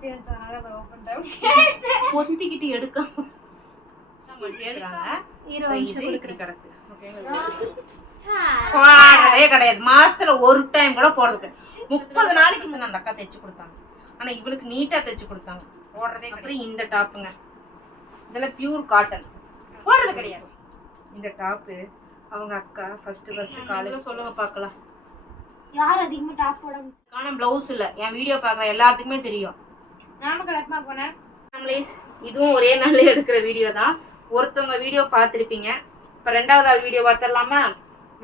ஆசையா இருந்துச்சு, அதை ஓபன் டாப் பொத்திக்கிட்டு எடுக்காம போடுறதே கிடையாது. மாசத்துல ஒரு டைம் கூட போடுறது 30 நாளைக்கு முன்ன அந்த அக்கா தைச்சு கொடுத்தாங்க. ஆனா இவளுக்கு நீட்டா தைச்சு கொடுத்தாங்க. போடுறதே. அப்புறம் இந்த டாப்புங்க, இதெல்லாம் பியூர் காட்டன், போடுறது கிடையாது. இந்த டாப்பு அவங்க அக்கா ஃபர்ஸ்ட் காலேஜ் சொல்லுங்க பார்க்கலாம். யார் அதிகமா டாப் போட காண பிளவுஸ் இல்ல, என் வீடியோ பார்க்குற எல்லாத்துக்குமே தெரியும். நாம கலப்பமா போனேன். இதுவும் ஒரே நாள்ல எடுக்கிற வீடியோ தான். ஒருத்தவங்க வீடியோ பார்த்துருப்பீங்க. இப்போ 2வது ஆள் வீடியோ பார்த்துடலாமா?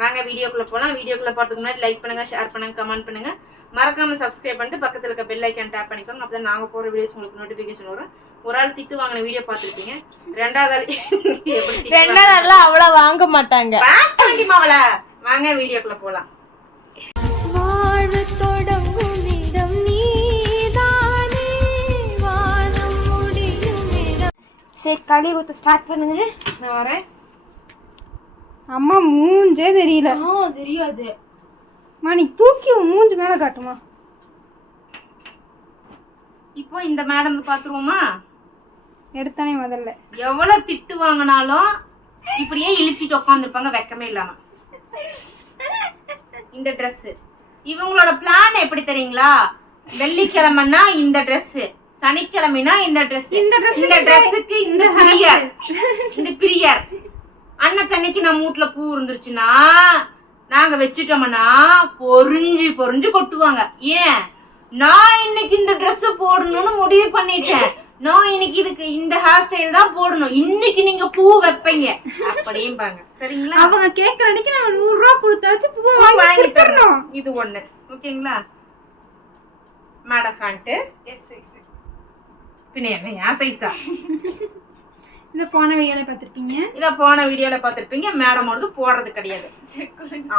வாங்க வீடியோக்குள்ள போகலாம். வீடியோக்குள்ள பார்த்துக்கு முன்னாடி லைக் பண்ணுங்க, ஷேர் பண்ணுங்க, கமெண்ட் பண்ணுங்க, மறக்காம சப்ஸ்கிரைப் பண்ணிட்டு பக்கத்தில் இருக்க பெல் ஐக்கான் டேப் பண்ணிக்கோங்க. அப்பதான் நாங்கள் போகிற வீடியோஸ் உங்களுக்கு நோட்டிஃபிகேஷன் வரும். ஒரு ஆள் திட்டு வாங்கின வீடியோ பார்த்துருப்பீங்க. 2வது ஆள் எப்படி 2வது ஆள் அவ்வளோ வாங்க மாட்டாங்க. வாங்க வீடியோக்குள்ள போகலாம். சரி, களி ஊற்ற ஸ்டார்ட் பண்ணுங்க. நான் வரேன். அம்மா மூஞ்சே தெரியல. தெரியாது. நீ தூக்கி மூஞ்சி மேல காட்டுமா. இப்போ இந்த மேடம் பாத்துருவோமா? எடுத்தானே முதல்ல எவ்வளவு திட்டு வாங்கினாலும் இப்படியே இழிச்சிட்டு உட்காந்துருப்பாங்க, வெக்கமே இல்லாம. இந்த ட்ரெஸ் இவங்களோட பிளான் எப்படி தெரியுங்களா? வெள்ளிக்கிழமைன்னா இந்த ட்ரெஸ், சனிக்கிழமைனா இந்த ட்ரெஸ், இந்த ட்ரெஸ்ஸுக்கு இந்த பிரியர் அன்னத்தன்னைக்கு நம்ம வீட்டுல பூ இருந்துருச்சுன்னா நாங்க வச்சுட்டோம்னா பொறிஞ்சு கொட்டுவாங்க. ஏன்? நான் இன்னைக்கு இந்த ட்ரெஸ் போடணும்னு முடிவு பண்ணிட்டேன், நான் இன்னைக்கு இதுக்கு இந்த ஹேர் ஸ்டைல் தான் போடணும், இன்னைக்கு நீங்க பூ வைப்பீங்க அப்படிம்பாங்க. சரிங்களா? அவங்க கேட்கற அன்னைக்கு நாங்க 100 ரூபாய் கொடுத்தாச்சு பூ வாங்கி தரணும். இது ஒண்ணு ஓகேங்களா? Madam pant S size. பின்ன என்ன என் சைஸா? இத போன வீடியோல பாத்திருப்பீங்க. மேடம் வந்து போடுறது கிடையாது.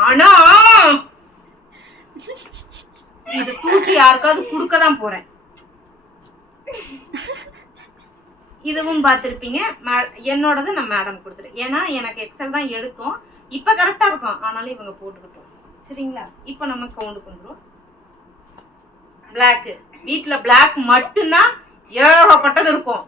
ஆனா இது தூக்கி யாருக்காவது குடுக்க தான் போறேன். இதுவும் பார்த்திருப்பீங்க. என்னோடது நான் மேடம் கொடுத்துருக்கேன். ஏன்னா எனக்கு எக்ஸல் தான் எடுத்தோம். இப்ப கரெக்டா இருக்கும், ஆனாலும் இவங்க போட்டுக்கிட்டோம். சரிங்களா? இப்ப நம்ம கவுண்டுக்கு வந்துடும். பிளாக், வீட்டுல பிளாக் மட்டும்தான் ஏகப்பட்டது இருக்கும்.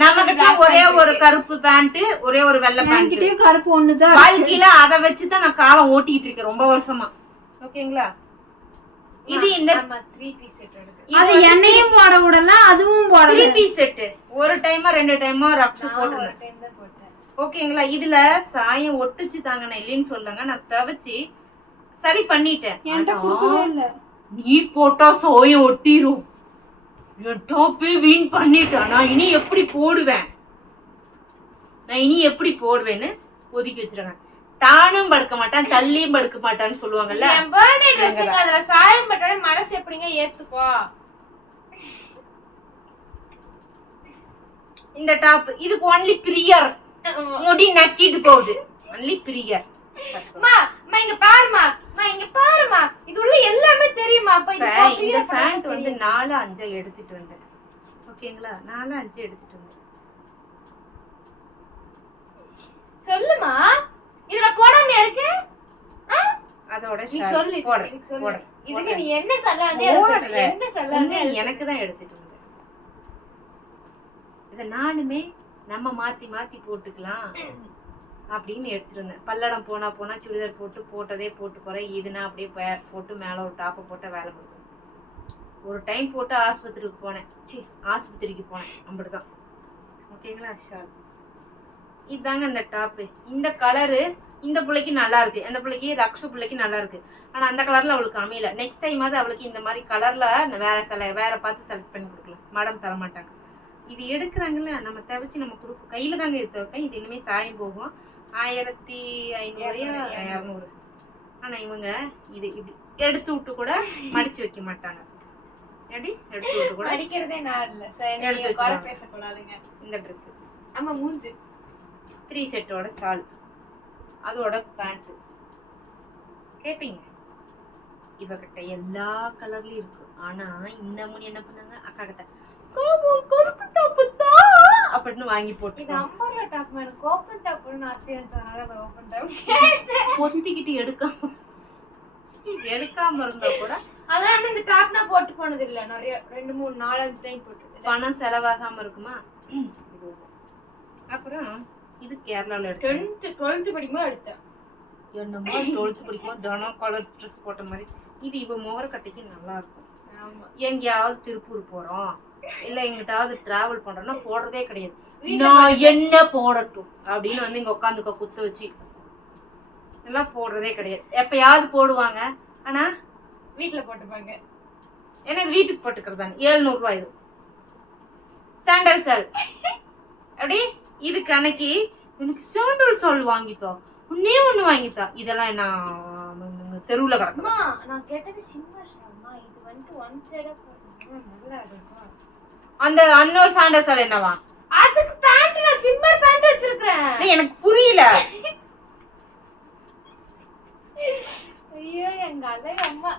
நம்ம கிட்ட ஒரே ஒரு கருப்பு பேண்ட், ஒரே ஒரு வெள்ளை பேண்ட், கருப்பு ஒண்ணுதான் வாழ்க்கையில அதை வச்சுதான் நான் காலம் ஓட்டிட்டு இருக்கேன் ரொம்ப வருஷமா. ஓகேங்களா? இது இந்த 3 பீஸ் செட் எடுத்து அது என்னையும் போட விடலாம், அதுவும் போட 3 பீஸ் செட். ஒரு டைமா 2 டைமா ரக்ஷு போட்டுறேன். ஓகேங்களா? இதுல சாயம் ஒட்டுச்சு தாங்க, நான் இல்லைன்னு சொல்லுங்க, நான் துவைச்சு சரி பண்ணிட்டேன். என்கிட்ட கொடுக்கவே இல்ல. நீ போட்டா சாயம் ஒட்டிரும். என் டாப்பே வீண் பண்ணிட்டேன். நான் இனி எப்படி போடுவேன்னு ஒதுக்கி வச்சிருக்காங்க. தானும் படுக்க மாட்டான், தள்ளியும் படுக்க மாட்டான்னு சொல்லுவாங்கல்ல. அதுல சாயம் பட்டாலே மனசு எப்படிங்க ஏத்துக்கோ. இந்த டாப் இதுக்கு ஒன்லி பிரியர், முடி நக்கிட்டு போகுது. ஒன்லி பிரியர். இங்க பாருமா, இது உள்ள எல்லாமே தெரியுமா? அப்ப இந்த பேண்ட் வந்து 4-5 எடுத்துட்டு வந்தேன். ஓகேங்களா? 4-5 எடுத்துட்டு வந்தேன். சொல்லுமா, இதுல போடாம இருக்கு. அதோட நீ சொல்லு, போடு. இதுக்கு நீ என்ன சொல்லானே எனக்கு தான் எடுத்துட்டு வந்தேன். இத நானுமே நம்ம மாத்தி போட்டுக்கலாம் அப்படின்னு எடுத்துட்டு வந்தேன். பல்லடம் போனா சுடிதார் போட்டதே போட்டு போறேன். இதுனா அப்படியே போட்டு மேல ஒரு டாப்பை போட்ட வேலை கொடுத்தேன். ஒரு டைம் போட்டு ஆஸ்பத்திரிக்கு போனேன். அப்படிதான். ஓகேங்களா? இதுதாங்க இந்த டாப்பு. இந்த கலரு இந்த பிள்ளைக்கு நல்லா இருக்கு, அந்த பிள்ளைக்கு ரக்ஷு பிள்ளைக்கு நல்லா இருக்கு. ஆனா அந்த கலர்ல அவளுக்கு அமையல. நெக்ஸ்ட் டைம் அவளுக்கு இந்த மாதிரி கலர்ல வேற பார்த்து செலக்ட் பண்ணி கொடுக்கலாம். மேடம் தர மாட்டாங்க. இது எடுக்கிறாங்கல்ல, நம்ம தவிச்சு நம்ம கொடுப்போம். கையில தாங்க எடுத்து இது இனிமே சாயம் போகும். 1500-200. ஆனா இவங்க இது இப்படி எடுத்து விட்டு கூட மடிச்சு வைக்க மாட்டாங்க. எடுத்து விட்டு கூட அடிக்கிறதே நான் இல்ல. எடுத்து கால் பேச கூடாதுங்க. இந்த Dress ஆமா மூஞ்சி 3 செட்டோட சால், அதோட பேண்ட் கேப்பீங்க. இவகிட்ட எல்லா கலர்லயும் இருக்கு. ஆனா இந்த முனி என்ன பண்ணாங்க, அக்கா கிட்ட கருப்பு டாப் தான் அப்படின்னு வாங்கி போட்டு. இது அம்பர்லா டாப் மேல ஓபன் டாப்னு ஆசையா இருந்துச்சு, அதனால ஓபன் டாப் பொத்திக்கிட்டு எடுக்காம எடுக்காம இருந்தா கூட அதான் இந்த டாப் நான் போட்டு போனது இல்ல, நிறைய 2 3 4 5 டைம் போட்டுருக்கேன். பணம் செலவாகாம இருக்குமா. அப்புறம் இது கேரளால எடுத்தேன். 12th படிக்கும்போது எடுத்தேன். என்னமோ 12th படிக்கும்போது தினம் கலர் ட்ரெஸ் போட்ட மாதிரி. இது இவ முகர கட்டிக்கு நல்லா இருக்கும். ஆமா, எங்கேயாவது திருப்பூர் போறோம் இல்ல எங்கிட்டாவது டிராவல் பண்றோம்னா போடுறதே கிடையாது. நான் என்ன போடட்டும் அப்படின்னு வந்து இங்க உட்காந்துக்க குத்த வச்சு இதெல்லாம் போடுறதே கிடையாது. எப்பயாவது போடுவாங்க, ஆனா வீட்டுல போட்டுப்பாங்க. ஏன்னா இது வீட்டுக்கு போட்டுக்கிறதானே 700 ரூபாய். இது சாண்டல் சால் அப்படி இதுக்கு அன்னைக்கு எனக்கு சாண்டல் சால் வாங்கித்தா, ஒன்னே ஒண்ணு வாங்கித்தா. இதெல்லாம் என்ன தெருவுல கிடக்கும். நான் கேட்டது சிம்மர் ஷால்மா, இது வந்து ஒன் சைடா போடுறது நல்லா இருக்கும். அந்த அன்னொரு சாண்டல் சால் என்னவா? அதுக்கு பேண்ட் நான் சிம்மர் பேண்ட் வச்சிருக்கேன். எனக்கு புரியல. ஐயோ எங்க அலை அம்மா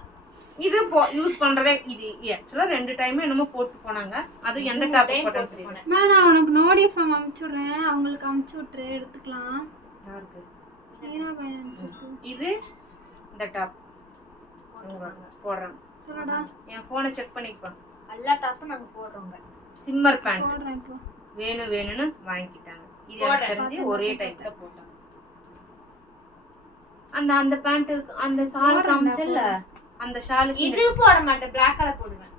இது யூஸ் பண்றதே இது ஆக்சுவலா 2 டைம் என்னமோ போட்டு போனாங்க. அது எந்த டாபிக் போட்டு தெரியல. நான் உனக்கு நோடி ஃபார்ம் அனுப்பிச்சு விடுறேன், அவங்களுக்கு அனுப்பிச்சு விட்டுரு, எடுத்துக்கலாம். யாருக்கு? மீரா பையனுக்கு. இது இந்த டாப் போடுறேன். சொல்லடா. என் போனை செக் பண்ணிப்பா. எல்லா டாப்பும் நாங்க போடுறோங்க. சிம்மர் பேண்ட் போடுறேன் இப்போ. வேணும்னு வாங்கிட்டாங்க. இது எனக்கு தெரிஞ்சு ஒரே டைப் தான் போட்டாங்க. அந்த பேண்ட் இருக்கு, அந்த ஷால் காமிச்சல்ல, அந்த ஷாலுக்கு இது போட மாட்டேன், Black கலர் போடுவேன்.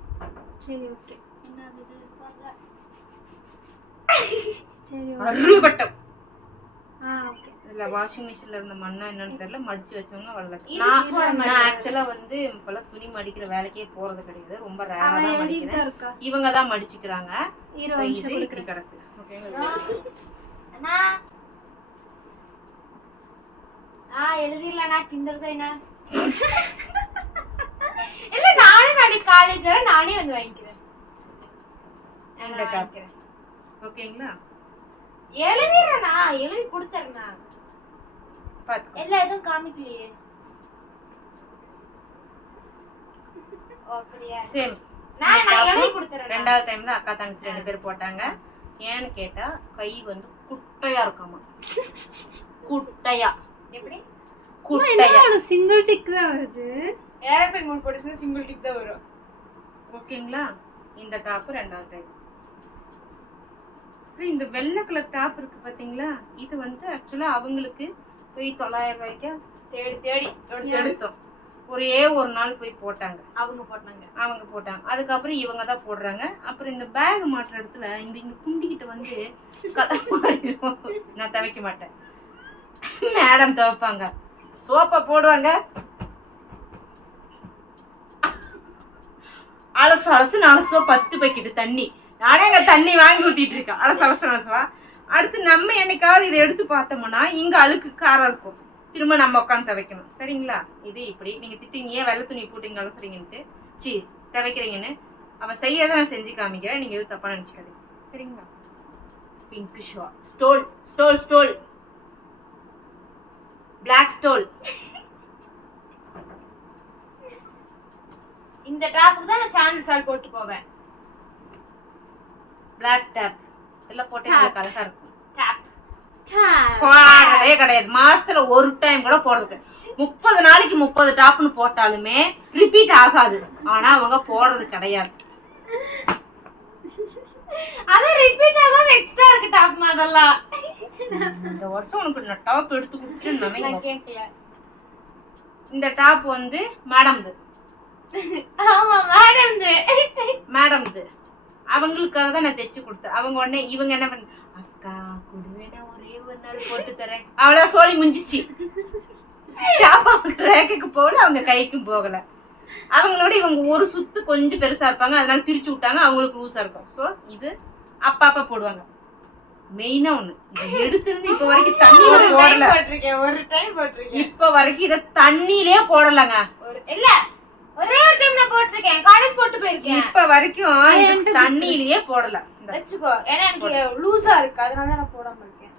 சரி ஓகே. என்னது இது தெரியல. சரி அருகட்டம். ஓகே. இதுல வாஷிங் மிஷின்ல இருந்த மண்ணா என்னன்னு தெரியல, மடிச்சு வச்சவங்க வரல. இது நான் ஆக்சுவலா வந்து இப்பெல்லாம் துணி மடிக்கிற வேலைக்கே போறது கிடையாது. ரொம்ப ரேரா தான் மடிக்கிறேன். இவங்க தான் மடிச்சுக்கிறாங்க. இது இப்படி கிடக்கு. ஓகேங்களா? அண்ணா எழுதிரலண்ணா கிண்டல் செய்யண்ணா. இல்ல நானே காலேஜ் வர நானே வந்து வாங்கிக்கிறேன். ஓகேங்களா? எழுதிறேண்ணா, எழுதி கொடுத்துறேண்ணா. பாத்துக்கோ. எல்லாம் எதுவும் காமிக்கலையே. அப்படியா? சேம். நான் எழுதி கொடுத்துறேன். ரெண்டாவது டைம் தான் அக்கா தங்கச்சி 2 பேர் போட்டாங்க. ஏன்னு கேட்டா கை வந்து குட்டையா இருக்காமா. குட்டையா எப்படி? குட்டையா. உனக்கு சிங்கிள் டிக் தான் வருது. ஏரோப்ளேன் மோட் போடுச்சுனா சிங்கிள் டிக் தான் வரும். ஓகேங்களா? இந்த டாப் ரெண்டாவது டைப். அப்புறம் இந்த வெள்ளை கலர் டாப் இருக்கு பாத்தீங்களா? இது வந்து ஆக்சுவலா அவங்களுக்கு போய் 900 ரூபாய்க்கு தேடி எடுத்தோம். ஒரே ஒரு நாள் போய் போட்டாங்க. அவங்க போட்டாங்க. அதுக்கப்புறம் இவங்க தான் போடுறாங்க. அப்புறம் இந்த பேக் மாட்டுற இடத்துல இங்க குண்டிக்கிட்ட வந்து கலர் மாறிடும். நான் துவைக்க மாட்டேன், மேடம் துவைப்பாங்க. சோப்பா போடுவாங்க, அலசு 10 பக்கெட்டு தண்ணி. நானே அங்க தண்ணி வாங்கி ஊத்திட்டு இருக்கேன். அலசுவா. அடுத்து நம்ம என்னைக்காவது இதை எடுத்து பார்த்தோம்னா இங்க அழுக்கு காரம் இருக்கும். திரும்ப நம்ம உட்காந்து துவைக்கணும். சரிங்களா? இது இப்படி நீங்க திட்டிங்க, ஏன் வெள்ளை துணி போட்டு அலசுறீங்கன்ட்டு, துவைக்கிறீங்கன்னு. அவ செய்யறத நான் செஞ்சு காமிக்கிறேன், நீங்க எதுவும் தப்பா நினைச்சுக்காதீங்க. சரிங்களா? Pink stole black stole. இந்த டாப்புக்கு தான் நான் சாண்டல் சால் போட்டு போவேன். பிளாக் டேப் இதெல்லாம் போட்டா கலசா இருக்கும். போடுறதே கிடையாது. மாசத்துல ஒரு டைம் கூட போடுறது. 30 நாளைக்கு 30 டாப்னு போட்டாலுமே ரிப்பீட் ஆகாது. ஆனா அவங்க போடுறது கிடையாது. அது ரிப்பீட் ஆகாம எக்ஸ்ட்ரா இருக்கு டாப் அதெல்லாம். இந்த வருஷம் உனக்கு நான் டாப் எடுத்து கொடுத்துட்டு நான் கேட்கல. இந்த டாப் வந்து மேடம்து. ஆமா மேடம்து. அவங்களுக்காக தான் நான் தைச்சு கொடுத்தேன். அவங்க உடனே இவங்க என்ன பண்ண, அக்கா குடுவேனா ஒரே ஒரு நாள் போட்டு தரேன். அவ்வளோ சோழி முடிஞ்சிச்சு. ரேக்குக்கு போகல, அவங்க கைக்கும் போகல. அவங்களோட இவங்க ஒரு சுத்து கொஞ்சம் பெருசா இருப்பாங்க, அதனால பிரிச்சு விட்டாங்க. அவங்களுக்கு லூஸா இருக்கும். ஸோ இது அப்பா போடுவாங்க. மெயினா ஒண்ணு, இதை எடுத்துருந்து இப்ப வரைக்கும் தண்ணியில போடல. ஒரு டைம் போட்டிருக்கேன். இப்ப வரைக்கும் இதை தண்ணியிலே போடலங்க. இல்ல ஒரே ஒரு டைம் நான் போட்டிருக்கேன், காலேஜ் போட்டு போயிருக்கேன். இப்ப வரைக்கும் தண்ணியிலேயே போடல. வெச்சுக்கோ, ஏன்னா எனக்கு லூசா இருக்கு, அதனால நான் போடாம இருக்கேன்.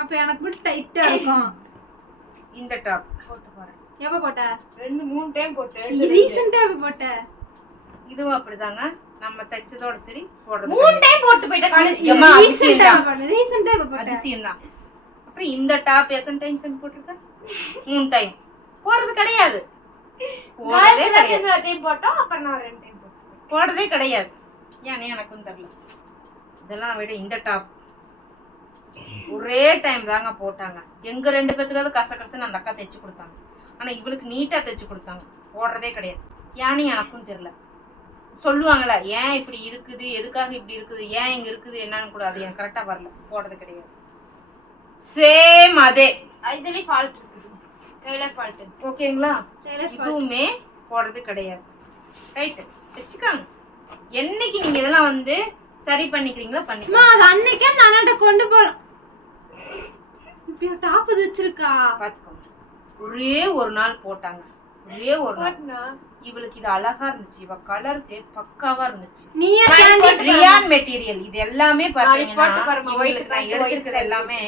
அப்ப எனக்கு மட்டும் டைட்டா இருக்கும். இந்த டாப் போட்டு போறேன். எப்ப போட்ட? 2-3 டைம் போட்டேன். ரீசன்ட்டா எப்ப போட்ட? இதுவும் அப்படிதாங்க. நம்ம தைச்சதோட சரி போடுறது 3 டைம் போட்டு போயிட்ட காலேஜ். ரீசன்ட்டா எப்ப போட்ட? அதிசயம்தான். அப்புறம் இந்த டாப் எத்தனை டைம் செஞ்சு போட்டிருக்க? 3 டைம். போடுறது கிடையாது. போடுறதே கிடையாது. ஒரு டைம் போட்டோம், அப்புறம் நான் 2 டைம் போட்டேன். போடுறதே கிடையாது. ஏன்னு எனக்கும் தெரியல. இதெல்லாம் விட இந்த டாப் ஒரே டைம் தாங்க போட்டாங்க. எங்க 2 பேர்த்துக்காவது கசகசன்னு அந்த அக்கா தைச்சு கொடுத்தாங்க. ஆனா இவளுக்கு நீட்டா தைச்சு கொடுத்தாங்க. போடுறதே கிடையாது. ஏன்னு எனக்கும் தெரியல. சொல்லுவாங்கல்ல ஏன் இப்படி இருக்குது, எதுக்காக இப்படி இருக்குது, ஏன் இங்க இருக்குது என்னன்னு கூட அது எனக்கு கரெக்டா வரல. போடுறது கிடையாது. சேம் அதே இதுலயே ஃபால்ட் இருக்குது. Taylor fault. ஓகேங்களா? டெய்லர் இதுவுமே போடுறது கிடையாது. ரைட், வச்சுக்காங்க. என்னைக்கு நீங்க இதெல்லாம் வந்து சரி பண்ணிக்கிறீங்களோ பண்ணிக்கலாம். அது அன்னைக்கே நானட கொண்டு போறோம். இப்ப டாப் வச்சிருக்கா பாத்துக்கோங்க. ஒரே ஒரு நாள் போட்டாங்க. ஒரே ஒரு நாள். இவளுக்கு இது அழகா இருந்துச்சு. இவ கலருக்கு பக்காவா இருந்துச்சு. நீயே ரியான் மெட்டீரியல். இது எல்லாமே பாத்தீங்கன்னா இவங்களுக்கு நான் எடுத்துக்கிறது எல்லாமே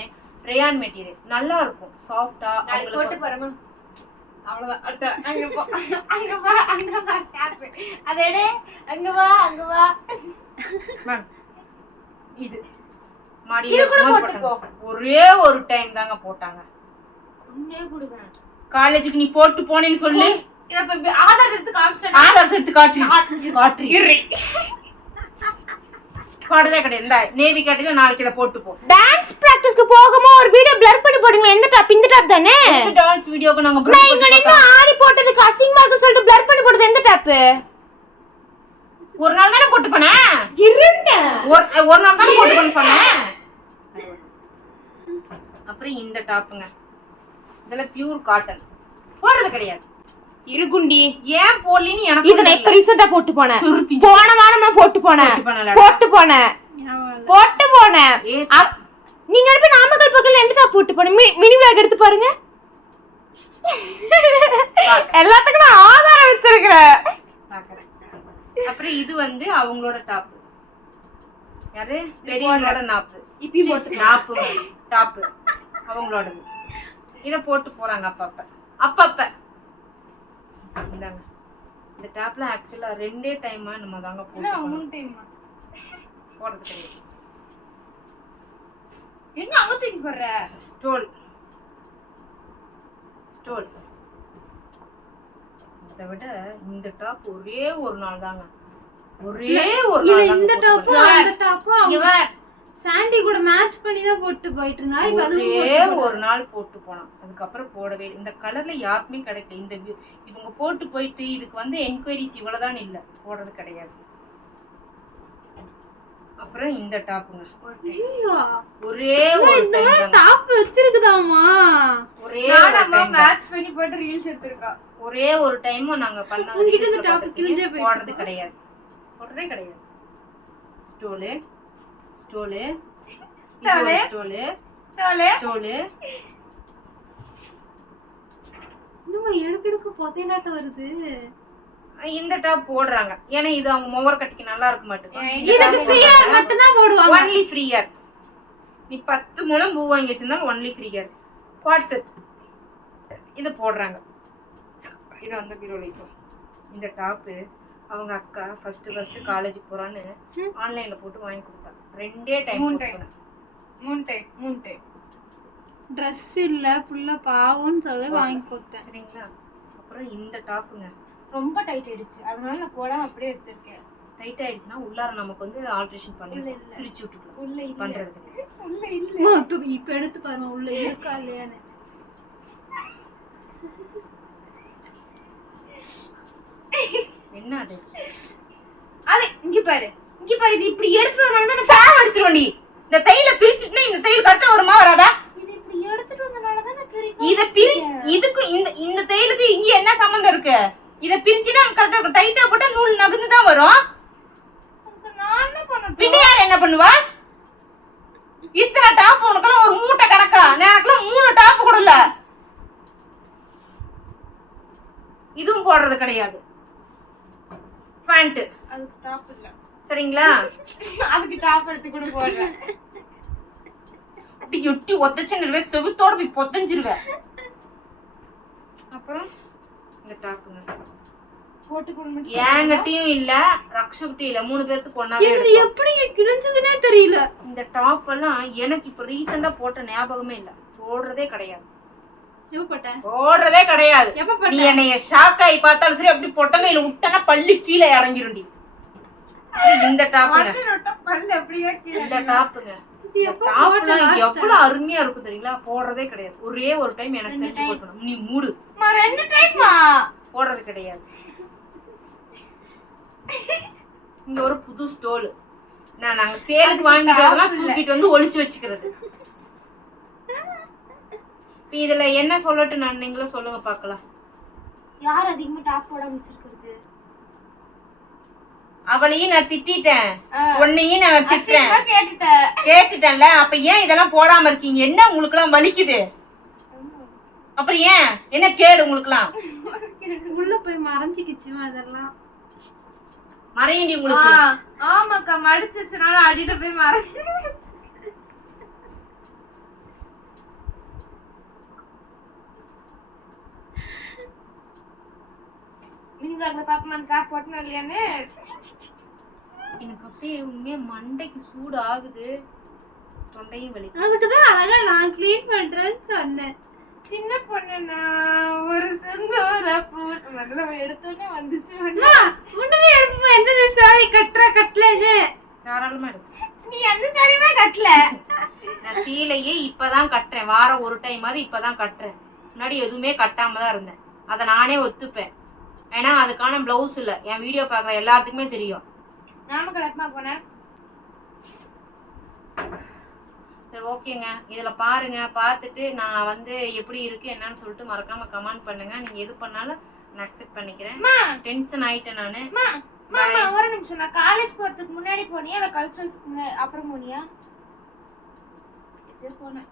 ரியான் மெட்டீரியல். நல்லா இருக்கும், சாஃப்டா. போட்டு பாருங்க. அவ்வளவுதான். அடுத்த அங்க போ, அங்க வா, அங்க வா டாப். அதேடே அங்க வா, அங்க வா. இது மாடியில போட்டாங்க. ஒரே ஒரு டைம் தாங்க போட்டாங்க. உன்னே குடுவேன். காலேஜுக்கு நீ போட்டு போனேன்னு சொல்லு. இப்ப ஆதார் எடுத்து காமிச்சிட்டேன். ஆதார் எடுத்து காட்டு. போடுறதே கிடையாது. இந்த நேவி காட்டில நாளைக்கு இதை போட்டு போ. டான்ஸ் பிராக்டிஸ்க்கு போகும்போது ஒரு வீடியோ பிளர் பண்ணி போடுங்க. எந்த டாப்? இந்த டாப் தானே? இந்த டான்ஸ் வீடியோக்கு நாங்க நான் இங்க நின்னு ஆடி போட்டதுக்கு அசிங்கமா இருக்குன்னு சொல்லிட்டு பிளர் பண்ணி போடுறது எந்த டாப்? ஒரு நாள் தானே போட்டு போனேன். இருந்தேன். ஒரு நாள் தானே போட்டு போன சொன்னேன். அப்புறம் இந்த டாப்புங்க. இதெல்லாம் பியூர் காட்டன். போடுறது கிடையாது. இருக்குண்டி. ஏன் போடலின்னு எனக்கு இத நான் இப்ப ரீசன்ட்டா போட்டு போனேன். போன வாரம் நான் போட்டு போனேன். நீங்க அனுப்பி நாமக்கல் பக்கத்துல எந்த டாப் போட்டு போனேன்? மினி விளாக் எடுத்து பாருங்க. எல்லாத்துக்கும் நான் ஆதாரம் வச்சிருக்கிறேன். அப்புறம் இது வந்து அவங்களோட டாப். யாரு? பெரியவங்களோட நாப்பு. இப்படி போட்டு நாப்புங்க. டாப் அவங்களோடது. இத போட்டு போறாங்க அப்பப்ப. இந்தாங்க. இந்த டாப்ல ஆக்சுவலா 2 டைமா நம்ம தாங்க போடுறோம். 3 டைமா போடுறது கிடையாது. எங்க அங்க தூக்கி போடுற? ஸ்டோல். இதை விட இந்த டாப் ஒரே ஒரு நாள் தாங்க. ஒரே ஒரு நாள். இந்த டாப்பும் அந்த டாப்பும் இங்க சாண்டி கூட மேட்ச் பண்ணி தான் போட்டு போயிட்டு இருந்தா. இப்ப அது ஒரே ஒரு நாள் போட்டு போனான். அதுக்கப்புறம் போடவே இல்லை. இந்த கலர்ல யாருக்குமே கிடைக்கல. இந்த இவங்க போட்டு போயிட்டு இதுக்கு வந்து என்கொயரிஸ் இவ்வளவுதான் இல்ல. போடுறது கிடையாது. அப்புறம் இந்த டாப்புங்க. ஒரே ஒரு டாப் வச்சிருக்குதாமா? ஒரே நானம்மா மேட்ச் பண்ணி போட்டு ரீல்ஸ் எடுத்துறோம். ஒரே ஒரு டைமும் நாங்க பண்ண ரீல்ஸ் டாப் கிழிஞ்சே போடுறது கிடையாது. போடுறதே கிடையாது. ஸ்டோலு இன்னும் எடுக்கு போத்தேனாட்ட வருது. இந்த டாப் போடுறாங்க. ஏன்னா இது அவங்க மோவர் கட்டிக்கு நல்லா இருக்க மாட்டேங்குது. இதுக்கு ஃப்ரீயர் மட்டும் தான் போடுவாங்க. ஒன்லி ஃப்ரீயர். நீ 10 முழம் பூ வாங்கி வச்சிருந்தா ஒன்லி ஃப்ரீயர். Quad set. இது போடுறாங்க. இது அந்த பீரோல இப்போ. இந்த டாப் அவங்க அக்கா ஃபர்ஸ்ட் காலேஜ் போறான்னு ஆன்லைன்ல போட்டு வாங்கி கொடுத்தா. 2 டைம் போட்டுனேன். 3 டைம் Dress இல்ல புள்ள பாவுன்னு சொல்லி வாங்கி கொடுத்தேன். சரிங்களா? அப்புறம் இந்த டாப்புங்க ரொம்ப டைட் ஆயிடுச்சு. அதனால நான் போடாம அப்படியே வச்சிருக்கேன். டைட் ஆயிடுச்சுனா உள்ளார நமக்கு வந்து ஆல்ட்ரேஷன் பண்ணி பிரிச்சு விட்டுக்கலாம். உள்ள இல்ல பண்றது கிடையாது. உள்ள இல்ல. இப்ப எடுத்து பாருங்க உள்ள இருக்கா இல்லையான்னு. என்ன அது? இங்க பாரு இது இப்படி எடுத்துட்டு வரனால தான் சாவ அடிச்சிரோண்டி. இந்த தையில பிரிச்சிட்டா இந்த தையல் கரெக்ட்டா வருமா வராதா? இது இப்படி எடுத்துட்டு வந்தனால தான் நான் பிரிக்க. இத இதுக்கு இந்த தையலுக்கு இங்க என்ன சம்பந்தம் இருக்கு? இத பிரிச்சினா கரெக்ட்டா இருக்கும். டைட்டா போட்டா நூல் நகந்து தான் வரும். நான் என்ன பண்ணட்டும்? பின்ன யார் என்ன பண்ணுவா? இத்தனை டாப் உனக்குலாம் ஒரு மூட்டை கணக்கா? எனக்குலாம் 3 டாப் கூட இல்ல. இதுவும் போடுறது கிடையாது. பேண்ட். அதுக்கு டாப் இல்ல. சரிங்களா? அதுக்கு டாப் எடுத்து கூட போடுறேன். அப்படி எட்டி ஒத்தச்சிருவே செவுத்தோட போய் பொத்தஞ்சிருவே. அப்புறம் இந்த டாப்புங்க போட்டு போட ஏங்கட்டியும் இல்ல ரக்ஷகிட்டையும் இல்ல. 3 பேருக்கு ஒண்ணாவே இது எப்படி கிழிஞ்சதுனே தெரியல. இந்த டாப் எல்லாம் எனக்கு இப்ப ரீசெண்டா போட்ட ஞாபகமே இல்ல. போடுறதே கிடையாது. எப்ப போட்ட? போடுறதே கிடையாது. எப்ப நீ போட்ட? என்னைய ஷாக் ஆகி பார்த்தாலும் சரி, அப்படி பொட்டங்கையில விட்டனா பள்ளி கீழே இறங்கிருண்டி. இந்த டாப்புங்க, பல்லு அப்படியே கீழே. இந்த டாப்புங்க, இது எப்ப டாப்லாம் போட்ட last? எவ்வளவு அருமையா இருக்கும் தெரியுங்களா? போடுறதே கிடையாது. ஒரே ஒரு டைம் எனக்கு தெரிஞ்சு போட்டணும். நீ மூடு. அம்மா, 2 டைமா? போடுறது கிடையாது. இங்க ஒரு புது ஸ்டோல், நாங்க சேலுக்கு வாங்கிட்டு வரதெல்லாம் தூக்கிட்டு வந்து ஒளிச்சு வச்சுக்கிறது. இப்ப இதுல என்ன சொல்லட்டு நான், நீங்களும் சொல்லுங்க பாக்கலாம். யார் அதிகமா டாப் போட வச்சிருக்கிறது? அவளையும் நான் திட்டிட்டேன், உன்னையும் நான் திட்டுறேன், கேட்டுட்ட. கேட்டுட்டேன்ல. அப்ப ஏன் இதெல்லாம் போடாம இருக்கீங்க? என்ன உங்களுக்கு எல்லாம் வலிக்குது? அப்புறம் ஏன் என்ன கேடு உங்களுக்கு எல்லாம்? உள்ள போய் மறைஞ்சிக்கிச்சுமா அதெல்லாம். மறையண்டி உங்களுக்கு. ஆமாக்கா, மடிச்சிச்சுனால அடியில போய் மறைஞ்சு. நீங்க அங்க பாப்பமா டாப் போட்டனா இல்லையானே? எனக்கு அப்படியே உண்மையா மண்டைக்கு சூடு ஆகுது, தொண்டையும் வலி. அதுக்குதான் அழகா நான் க்ளீன் பண்றேன்னு சொன்னேன். சின்ன பொண்ணுனா ஒரு செந்தூர பூ நல்ல எடுத்தோனே வந்துச்சு. உடனே எடுப்போம். எந்த சாரி கட்டலன்னு தாராளமா எடுக்கும். நீ எந்த சாரியுமே கட்டல. நான் சீலையே இப்பதான் கட்டுறேன், வாரம் ஒரு டைமாவது இப்பதான் கட்டுறேன். முன்னாடி எதுவுமே கட்டாம தான் இருந்தேன், அதை நானே ஒத்துப்பேன். ஏன்னா அதுக்கான பிளவுஸ் இல்லை. என் வீடியோ பார்க்குற எல்லாத்துக்குமே தெரியும். நாமக்கல் எப்பமா போனேன்? ஓகேங்க, இதில் பாருங்க, பார்த்துட்டு நான் வந்து எப்படி இருக்கு என்னன்னு சொல்லிட்டு மறக்காம கமெண்ட் பண்ணுங்க. நீங்க எது பண்ணாலும் நான் அக்செப்ட் பண்ணிக்கிறேன். டென்ஷன் ஆயிட்டேன் நானு. ஒரு நிமிஷம், நான் காலேஜ் போறதுக்கு முன்னாடி போனியா இல்ல கல்ச்சரல்ஸ்க்கு முன்னாடி அப்புறம் போனியா? எப்போ போனேன்?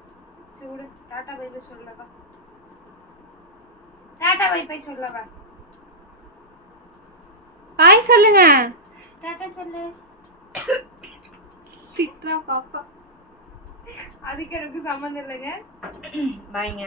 சூடு. டாடா பை பை சொல்லவா? டாடா பை பை சொல்லவா? பாய் சொல்லுங்க. டாடா சொல்லு. திட்றா பாப்பா. அதுக்கு எனக்கு சம்மந்தம் இல்லைங்க. பாய்ங்க.